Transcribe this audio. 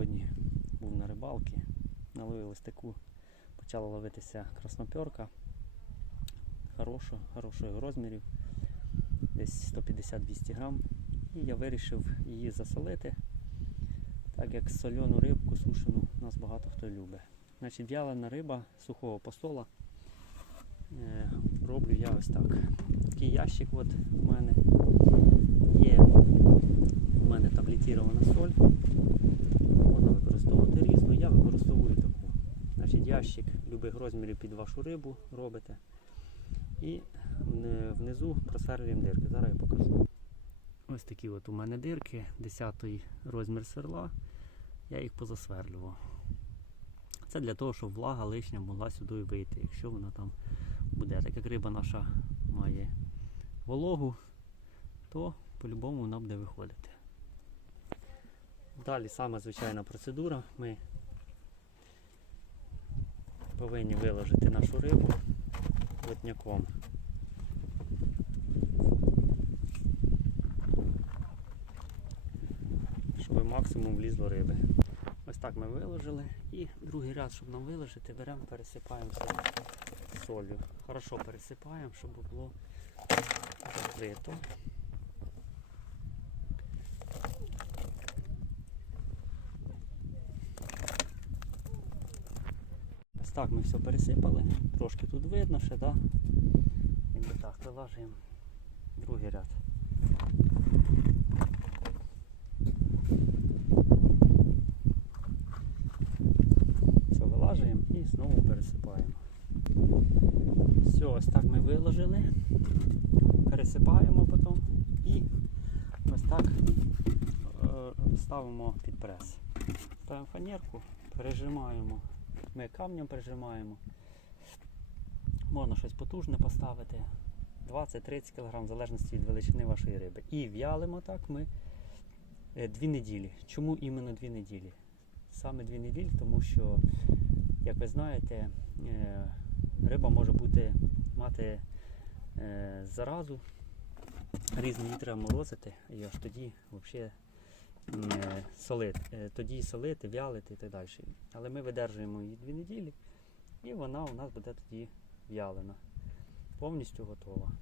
сьогодні був на рибалці, наловив листику, почала ловитися краснопьорка. Хороша, хорошого розмірів, десь 150-200 грам. І я вирішив її засолити, так як соляну рибку сушену нас багато хто любить. Значить, в'ялена риба сухого посола. Е, роблю я ось так. Такий ящик от у мене є. У мене таблетірована соль. Можна використовувати різну, я використовую таку. Значить, ящик любих розмірів під вашу рибу робите. І внизу просверлюємо дирки. Зараз я покажу. Ось такі от у мене дирки, 10 розмір сверла. Я їх позасверлював. Це для того, щоб влага лишня могла сюди вийти, якщо вона там буде. Так як риба наша має вологу, то по-любому вона буде виходити. Далі сама звичайна процедура. Ми повинні виложити нашу рибу плотняком. Щоб максимум влізло риби. Ось так ми виложили. І другий раз, щоб нам виложити, беремо, пересипаємо солью. Хорошо пересипаємо, щоб було закрито. Так ми все пересипали. Трошки тут видно ще, так? Якби так, вилажуємо другий ряд. Все, вилажуємо і знову пересипаємо. Все, ось так ми виложили, пересипаємо потім і ось так е, ставимо під прес. Ставимо фанерку, пережимаємо. Ми камнем прижимаємо. Можна щось потужне поставити. 20-30 кг в залежності від величини вашої риби. І в'ялимо так ми е, дві неділі. Чому іменно дві неділі? Саме дві неділі, тому що, як ви знаєте, е, риба може бути мати е, заразу, різні її треба морозити, і аж тоді взагалі солити, е, тоді солити, в'ялити і так далі. Але ми видержуємо її дві неділі, і вона у нас буде тоді в'ялена, повністю готова.